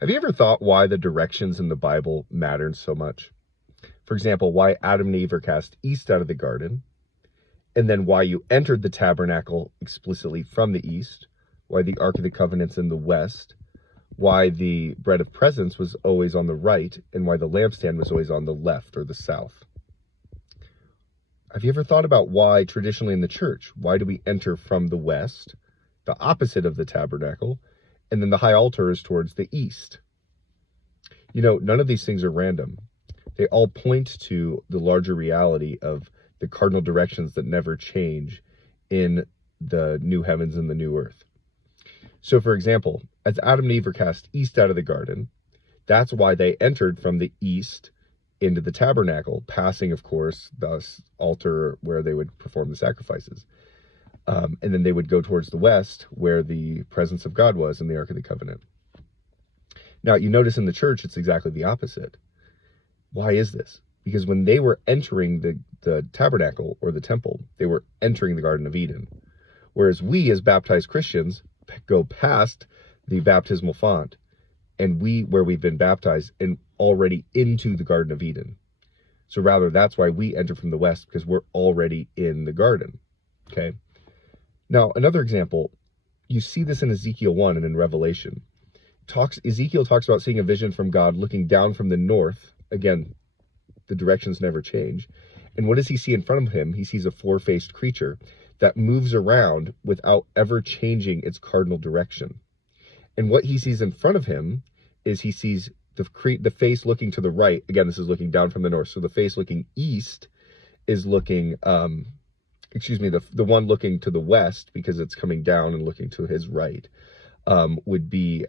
Have you ever thought why the directions in the Bible mattered so much? For example, why Adam and Eve are cast east out of the garden, and then why you entered the tabernacle explicitly from the east, why the Ark of the Covenant's in the west, why the bread of presence was always on the right, and why the lampstand was always on the left or the south. Have you ever thought about why traditionally in the church, why do we enter from the west, the opposite of the tabernacle, and then the high altar is towards the east? You know, none of these things are random. They all point to the larger reality of the cardinal directions that never change in the new heavens and the new earth. So, for example, as Adam and Eve are cast east out of the garden, that's why they entered from the east into the tabernacle, passing, of course, the altar where they would perform the sacrifices. And then they would go towards the west, where the presence of God was in the Ark of the Covenant. Now, you notice in the church, it's exactly the opposite. Why is this? Because when they were entering the tabernacle or the temple, they were entering the Garden of Eden. Whereas we, as baptized Christians, go past the baptismal font, and where we've been baptized, and already into the Garden of Eden. So rather, that's why we enter from the west, because we're already in the garden. Okay. Now, another example, you see this in Ezekiel 1 and in Revelation. Ezekiel talks about seeing a vision from God looking down from the north. Again, the directions never change. And what does he see in front of him? He sees a four-faced creature that moves around without ever changing its cardinal direction. And what he sees in front of him is he sees the face looking to the right. Again, this is looking down from the north. So the face looking east is looking, the one looking to the west, because it's coming down and looking to his right, would be,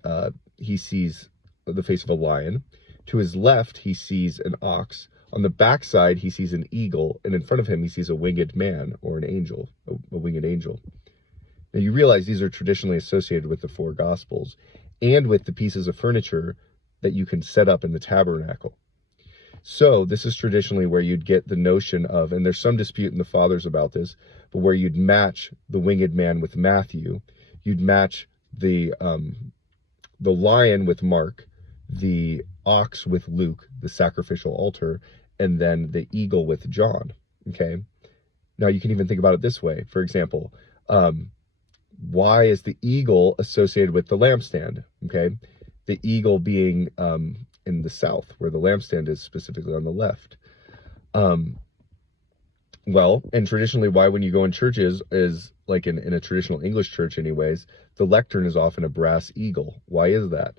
he sees the face of a lion. To his left, he sees an ox. On the backside, he sees an eagle. And in front of him, he sees a winged man or an angel, a winged angel. Now, you realize these are traditionally associated with the four Gospels and with the pieces of furniture that you can set up in the tabernacle. So this is traditionally where you'd get the notion of, and there's some dispute in the fathers about this, but where you'd match the winged man with Matthew, you'd match the lion with Mark, the ox with Luke, the sacrificial altar, and then the eagle with John. Okay. Now you can even think about it this way. For example, why is the eagle associated with the lampstand? Okay. The eagle being in the south, where the lampstand is specifically on the left. Well, and traditionally, why when you go in churches is like in a traditional English church anyways, the lectern is often a brass eagle. Why is that?